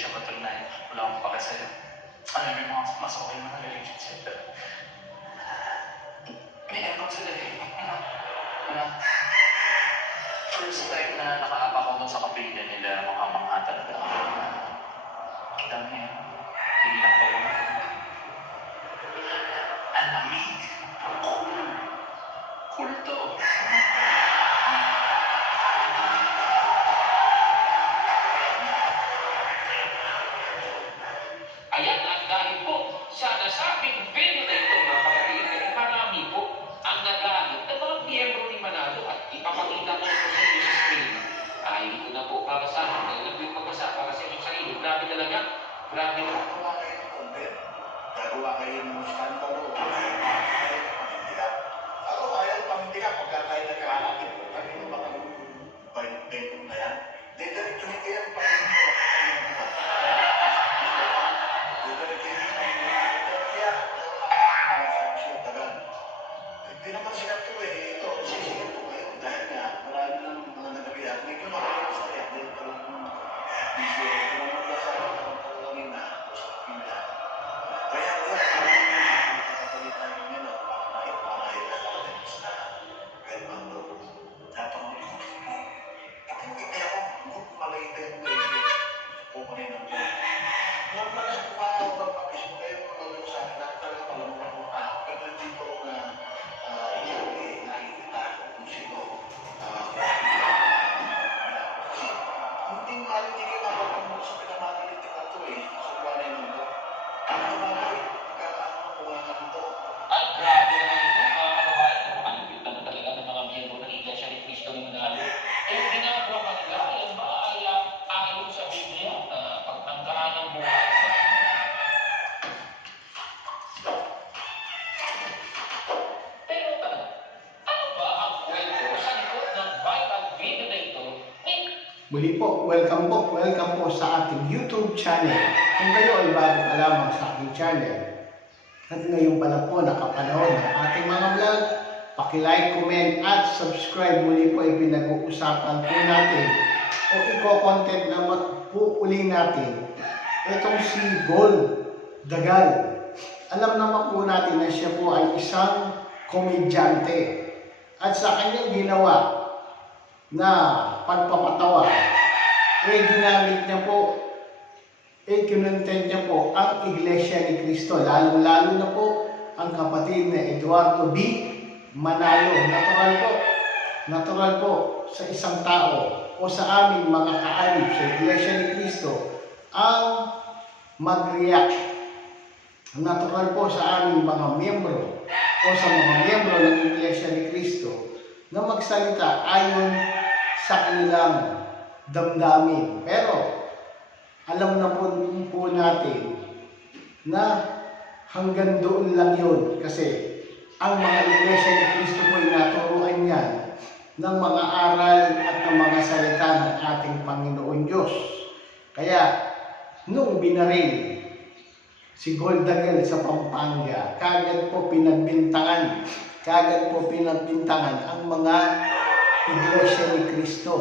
siya patunayan. Wala akong pake sa'yo. Ano yung mga mas okay mo na relationship. May aircon sila eh. Ano? First time na nakaapa ko sa kapilya nila, makamangha talaga dami yan. Hindi lang pa ako. Ang lamig. Cool. Cool to. Ipapakita ko po sa inyo sa screen. Ay, hindi ko na po babasahin dahil lang po yung magbasa para sa inyong sarili. Grabe talaga. Grabe po. Gagawa kayo ng content. Gagawa kayo ng skandalo. Ako, ayaw panindigan pagka tayo nagkakalapit. Kanino ba kami bentong na yan? Didiretsuhin kayo ang panindigan. Muli po, welcome po, welcome po sa ating YouTube channel. Kung kayo ay bago pa lamang sa ating channel, at ngayon pa lang po nakapanahon ng ating mga vlog, paki-like, comment, at subscribe. Muli po ay pinag-uusapan po natin o i-content naman po uli natin itong si Gold Dagal. Alam naman po natin na siya po ay isang komedyante. At sa kanyang ginawa, na pagpapatawa, eh ginamit niya po, eh kinontent niya po ang Iglesia ni Cristo, lalong-lalo na po ang kapatid na Eduardo B. Manalo. Natural po, natural po sa isang tao o sa aming mga kaalib sa Iglesia ni Cristo ang mag-react. Natural po sa aming mga miyembro o sa mga miyembro ng Iglesia ni Cristo na magsalita ayon sa kanilang damdamin. Pero, alam na po, po natin na hanggang doon lang yun. Kasi, ang mga iglesia ni Cristo po ay naturuan niyan ng mga aral at ng mga salita ng ating Panginoon Diyos. Kaya, nung binaril si Goldagal sa Pampanga, kagad po pinagbintangan, kagad po pinagbintangan ang mga iglesia ni Kristo.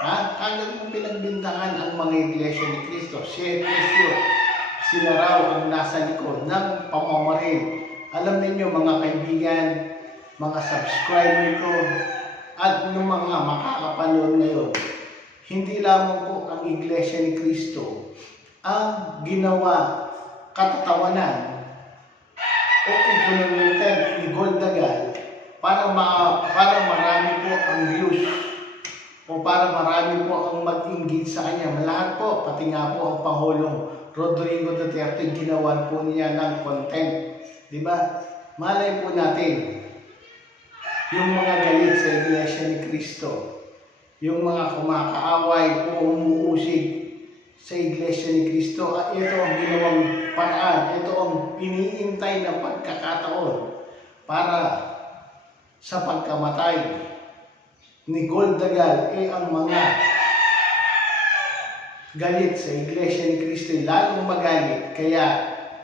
Ha? Kagad po pinagbintangan ang mga iglesia ni Kristo. Si Kristo, sila raw ang nasa likod ng pamamaril. Alam ninyo mga kaibigan, mga subscriber ko, at ng mga makakapanood ngayon, hindi lamang po ang iglesia ni Kristo ang ginawa katatawanan o implemented ni Goldagal para ma ang views o para marami po ang mag-inggit sa kanya. Lahat po, pati nga po ang Pangulong Rodrigo Duterte, ginawan po niya ng content. Di ba? Malay po natin, yung mga galit sa Iglesia ni Cristo, yung mga kumakaaway o umuusig sa Iglesia ni Cristo, at ito ang ginawang paraan, ito ang iniintay na pagkakataon para sa pagkamatay ni Goldagal ay eh ang mga galit sa Iglesia ni Kristo ay lalong magalit. Kaya,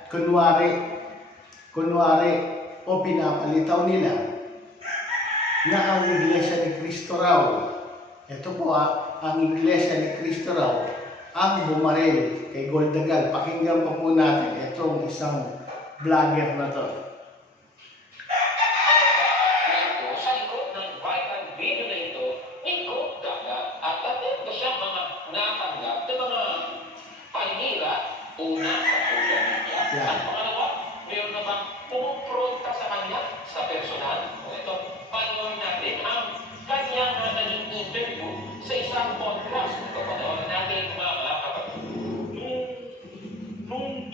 kunwari, kunwari, o pinapalitaw nila na ang Iglesia ni Kristo raw, ito po ah, ang Iglesia ni Kristo raw, ang bumaril kay Goldagal. Pakinggan pa po natin itong isang vlogger na to.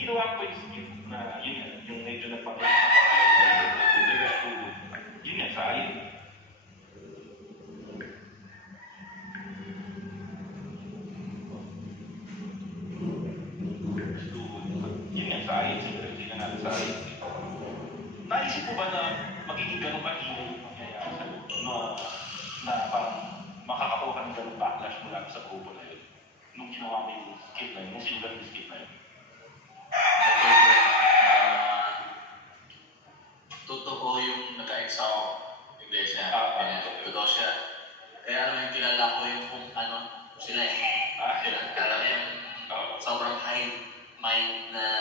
do up with and uh,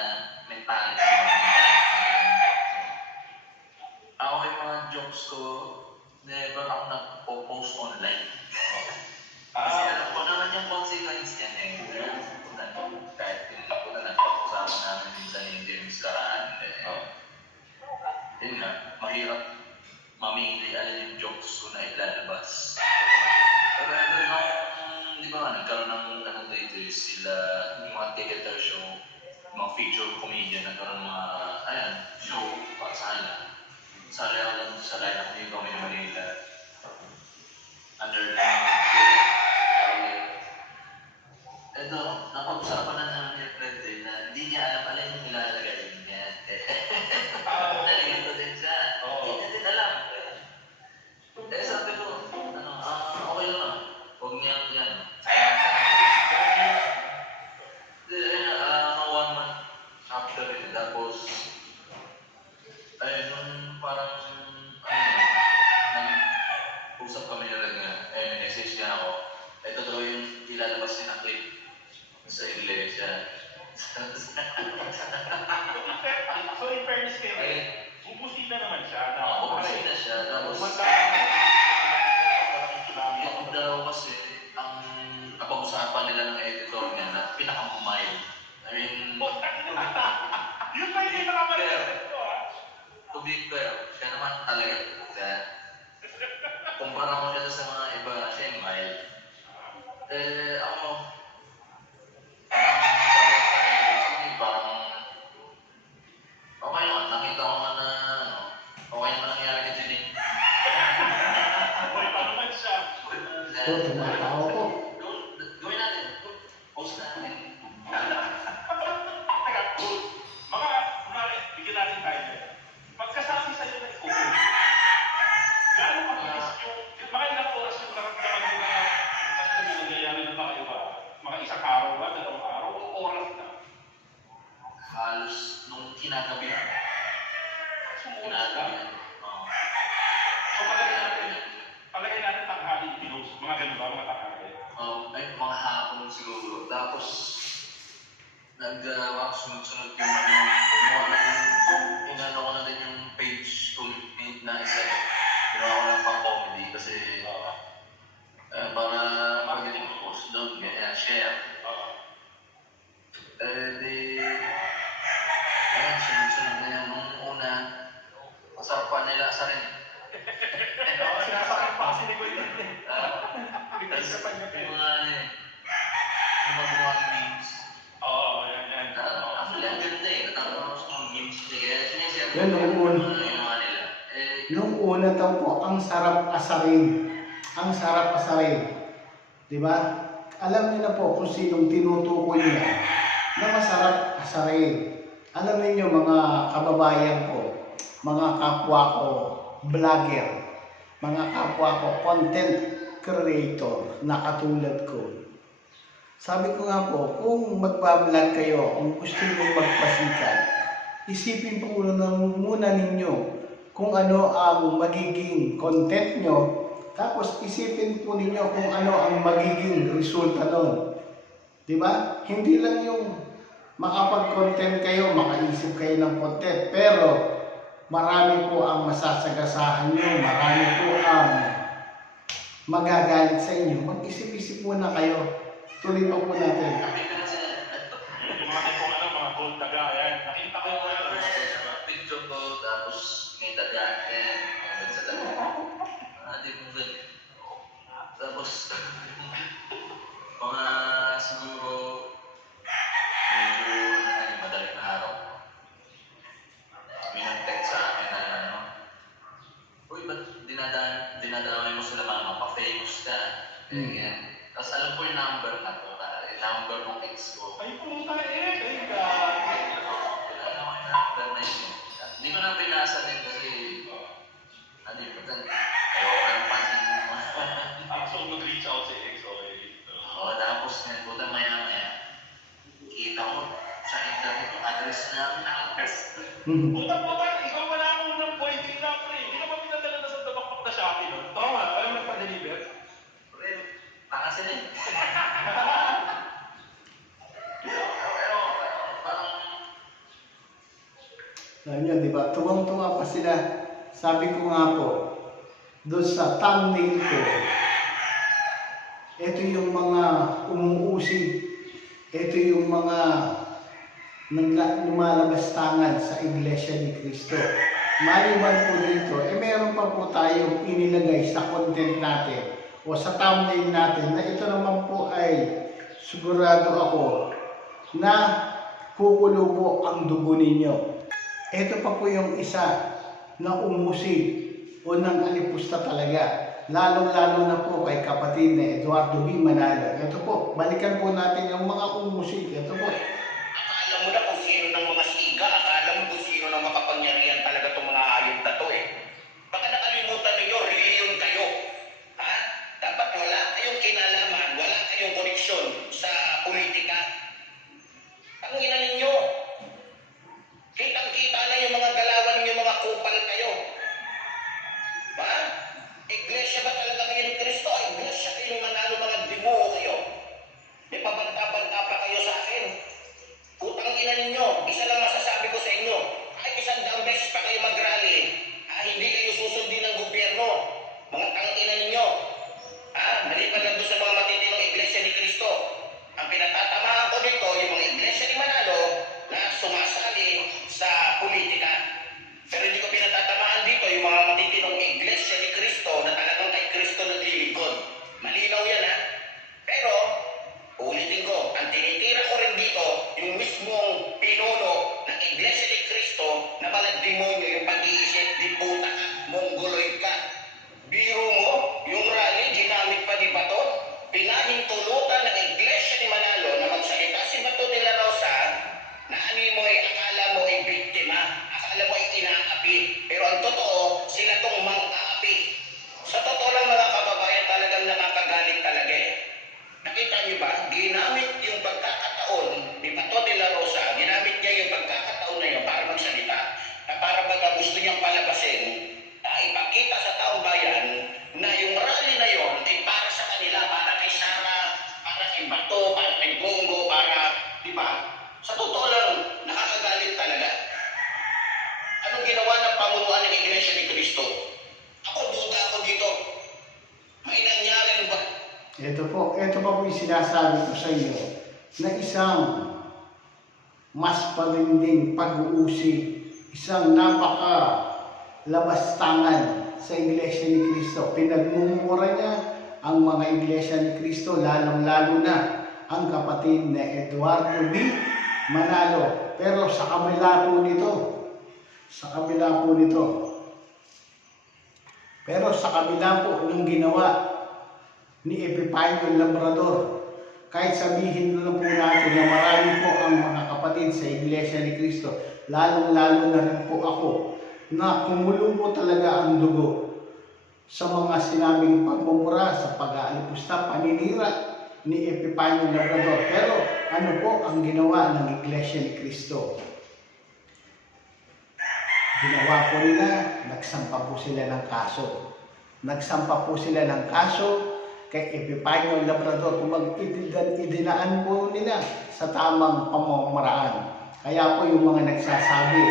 מהשם. Di, ayun, sunod-sunod na yan. Nung una, kasarap pa nila sa rin. Oo, sinasarap pa kasi ni Boy yun. Tapos, yung mga, yung mga mga memes. Oo, yan, yan. Actually, ang ganda eh. Natatawa ko sa mga memes. Kaya sinasarap. Yan, nung una. Nung una daw ang sarap asarin. Ang sarap asarin. Di ba? alam niyo na po kung sinong tinutukoy niya na masarap asarin. Alam niyo mga kababayan ko, mga kapwa ko, vlogger, mga kapwa ko, content creator na katulad ko. Sabi ko nga po, kung magbablog kayo, kung gusto nyo magpasikat, isipin po muna, muna ninyo kung ano ang magiging content nyo tapos isipin po ninyo kung ano ang magiging resulta doon. Di ba? Hindi lang yung makapag-content kayo, makaisip kayo ng content, pero marami po ang masasagasahan nyo, marami po ang magagalit sa inyo. Mag-isip-isip muna kayo. Tuloy pa po natin. Mga kung ano, mga gold taga, yan. Nakita ko yung mga picture ko, tapos may taga. Namin na address. Hmm. Puta, ikaw wala mo ng point din na, pre. Hindi ka pa pinadala na sa tabakpak na Shopee, no? Tama, alam mo nagpa-deliver? Pre, tanga sila eh. Pero, pero, parang, Alam nyo, di ba? Tuwang-tuwa pa sila. Sabi ko nga po, doon sa thumbnail ko, ito yung mga umuusig. Ito yung mga nagla- lumalabas tangan sa Iglesia ni Cristo. Maliban po dito, eh meron pa po tayong inilagay sa content natin o sa thumbnail natin na ito naman po ay sigurado ako na kukulo po ang dugo ninyo. Ito pa po yung isa na umusig o nang alipusta talaga. Lalong-lalo na po kay kapatid na Eduardo B. Manalo. Ito po, balikan po natin yung mga umusig. Ito po. Iglesia ni Cristo? Ako, duda ako dito. May nangyaring ba? Ito po, ito pa po yung sinasabi ko sa inyo na isang mas palinding pag-uusig, isang napaka labastangan sa Iglesia ni Cristo. Pinagmumura niya ang mga Iglesia ni Cristo, lalong-lalo na ang kapatid na Eduardo B. Manalo. Pero sa kabila po nito, sa kabila po nito, pero sa kabila po ng ginawa ni Epipanyo Labrador. Kahit sabihin na po natin na marami po ang mga kapatid sa Iglesia ni Cristo, lalong-lalo na rin po ako, na kumulong po talaga ang dugo sa mga sinabing pagmumura, sa pag-aalipusta, paninira ni Epipanyo Labrador. Pero ano po ang ginawa ng Iglesia ni Cristo? Ginawa po nila, nagsampa po sila ng kaso. Nagsampa po sila ng kaso kay Epipanyo Labrador kung mag-idinaan po nila sa tamang pamamaraan. Kaya po yung mga nagsasabi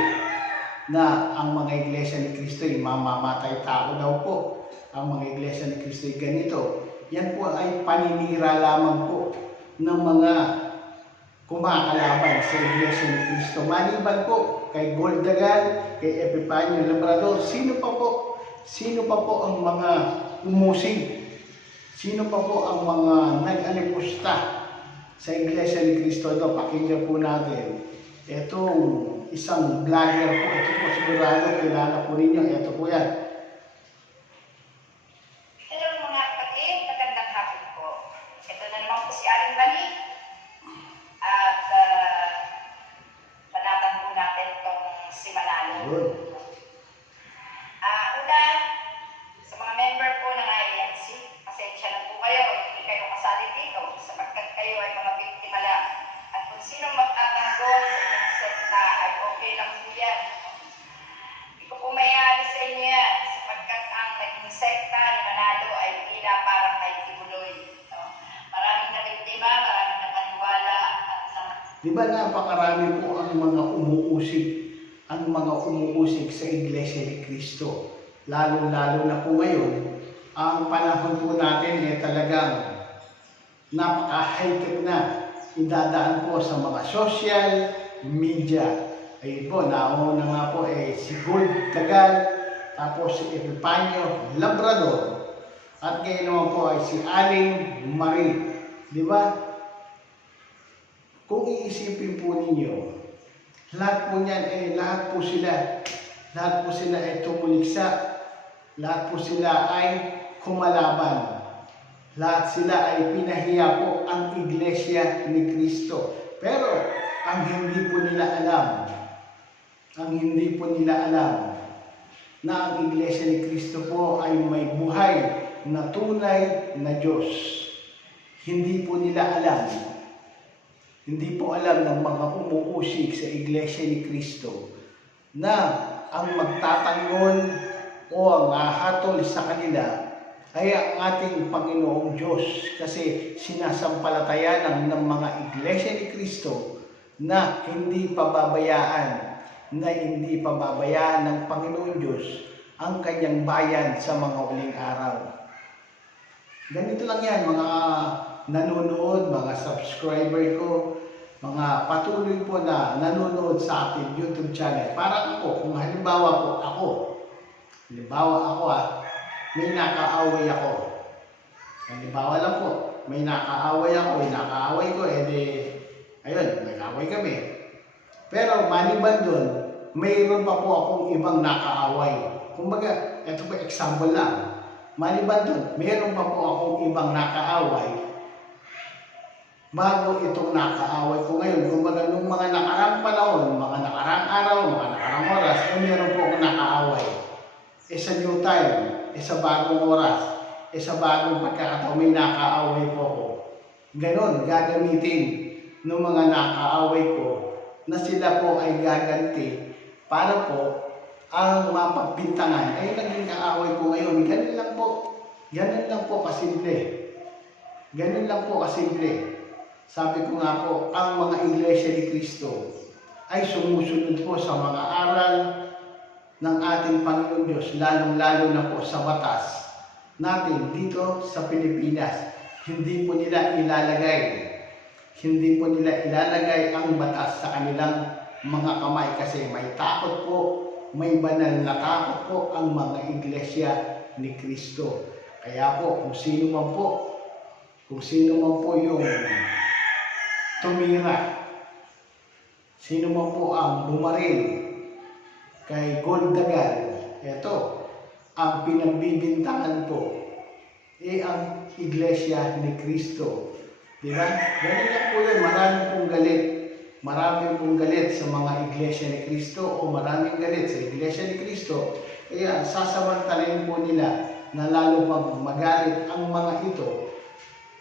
na ang mga iglesia ni Kristo ay mamamatay tao daw po. Ang mga iglesia ni Kristo ay ganito. Yan po ay paninira lamang po ng mga kumakalaban sa iglesia ni Kristo. Maliban po kay Goldagan, kay Epipanyo Labrador, sino pa po? Sino pa po ang mga umusig? Sino pa po ang mga nag-alipusta sa iglesia ni Kristo? Ito, pakinggan po natin. Itong isang vlogger po, ito po sigurado, kilala po ninyo. Ito po yan. Lalo-lalo na po ngayon, ang panahon po natin ay talagang napaka-high-tech na. Idadaan po sa mga social media. Ayun po, nauna nga po eh, si Gold Tagal, tapos si Epipanyo Labrador, at ngayon naman po ay si Aling Marie. Di ba? Kung iisipin po ninyo, lahat po niyan eh, lahat po sila, lahat po sila ay tumuliksa, lahat po sila ay kumalaban. Lahat sila ay pinahiya po ang iglesia ni Kristo. Pero ang hindi po nila alam, ang hindi po nila alam na ang iglesia ni Kristo po ay may buhay na tunay na Diyos. Hindi po nila alam hindi po alam ng mga umuusig sa Iglesia ni Kristo na ang magtatanggol o ang hahatol sa kanila ay ang ating Panginoong Diyos kasi sinasampalatayanan ng mga Iglesia ni Kristo na hindi pababayaan na hindi pababayaan ng Panginoong Diyos ang kanyang bayan sa mga uling araw. Ganito lang yan, mga nanonood, mga subscriber ko, mga patuloy po na nanonood sa ating YouTube channel. Parang ako, kung halimbawa po ako, halimbawa ako ah, may nakaaway ako. Halimbawa lang po, may nakaaway ako, may nakaaway ko, edi, ayun, nag-away kami. Pero maliban doon, mayroon pa po akong ibang nakaaway. Kumbaga, ito po example lang. Maliban doon, mayroon pa po akong ibang nakaaway bago itong nakaaway ko ngayon. Kumbaga, nung mga nakarang panahon, mga nakarang araw, mga nakarang oras, eh, meron po akong nakaaway. E sa new time, e sa bagong oras, e sa bagong pagkakataon, may nakaaway po ako. Ganon, gagamitin ng mga nakaaway ko na sila po ay gaganti para po ang mapagbintangan ay naging kaaway ko ngayon. Ganun lang po. Ganun lang po kasimple. Ganun lang po kasimple. Sabi ko nga po, ang mga iglesia ni Kristo ay sumusunod po sa mga aral ng ating Panginoon Diyos, lalong-lalo na po sa batas natin dito sa Pilipinas. Hindi po nila ilalagay, hindi po nila ilalagay ang batas sa kanilang mga kamay kasi may takot po, may banal na takot po ang mga iglesia ni Kristo. Kaya po, kung sino man po, kung sino man po yung tumira. Sino man po ang bumaril kay Goldagal, ito, ang pinagbibintangan po, eh ang Iglesia ni Kristo. Di ba? Ganun lang po yun. Marami pong galit. Marami pong galit sa mga Iglesia ni Kristo o maraming galit sa Iglesia ni Kristo. Kaya sasamantalayin po nila na lalo pang magalit ang mga ito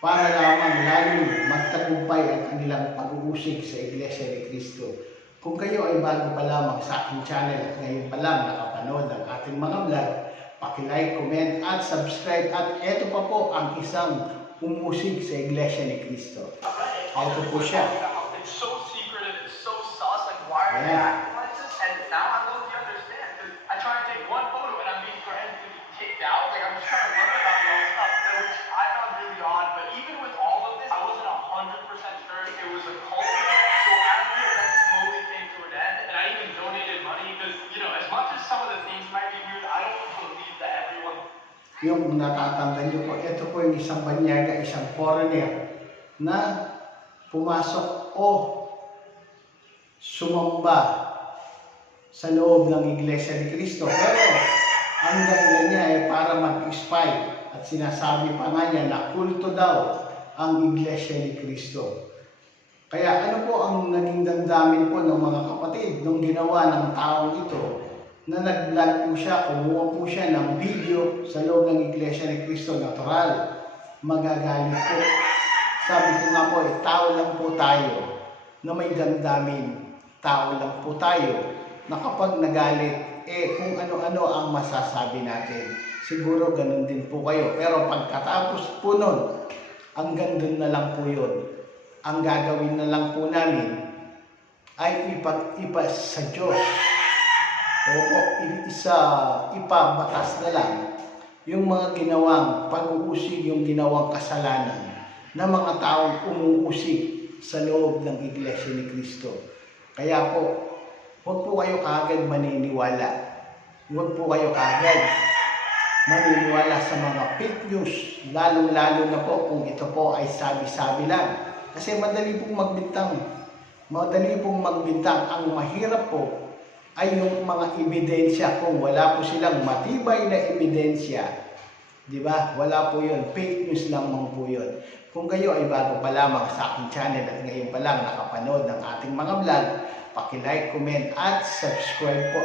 para lamang lalo magtagumpay ang kanilang pag-uusig sa Iglesia ni Kristo. Kung kayo ay bago pa lamang sa aking channel at ngayon pa lang nakapanood ng ating mga vlog, Paki-like, comment at subscribe at ito pa po ang isang umusig sa Iglesia ni Cristo. Ito po siya. Yung natatanda niyo po, ito po yung isang banyaga, isang foreigner na pumasok o sumamba sa loob ng Iglesia ni Cristo. Pero ang dahilan niya ay para mag-spy at sinasabi pa nga niya na kulto daw ang Iglesia ni Cristo. Kaya ano po ang naging damdamin po ng mga kapatid nung ginawa ng taong ito na nag-vlog po siya, kumuha po siya ng video sa loob ng Iglesia ni Cristo natural. Magagalit po. Sabi ko nga po, eh, tao lang po tayo na may damdamin. Tao lang po tayo na kapag nagalit, eh kung ano-ano ang masasabi natin. Siguro ganun din po kayo. Pero pagkatapos po nun, hanggang dun na lang po yun. Ang gagawin na lang po namin ay ipag-ipa sa Diyos. Opo, isa, ipabatas na lang yung mga ginawang pag-uusig, yung ginawang kasalanan ng mga taong umuusig sa loob ng Iglesia ni Cristo. Kaya po, huwag po kayo kagad maniniwala. Huwag po kayo kagad maniniwala sa mga fake news, lalong-lalo na po kung ito po ay sabi-sabi lang. Kasi madali pong magbintang. Madali pong magbintang. Ang mahirap po ay yung mga ebidensya kung wala po silang matibay na ebidensya. Di ba? Wala po yun. Fake news lamang po yun. Kung kayo ay bago pa lamang sa aking channel at ngayon pa lang nakapanood ng ating mga vlog, paki-like, comment at subscribe po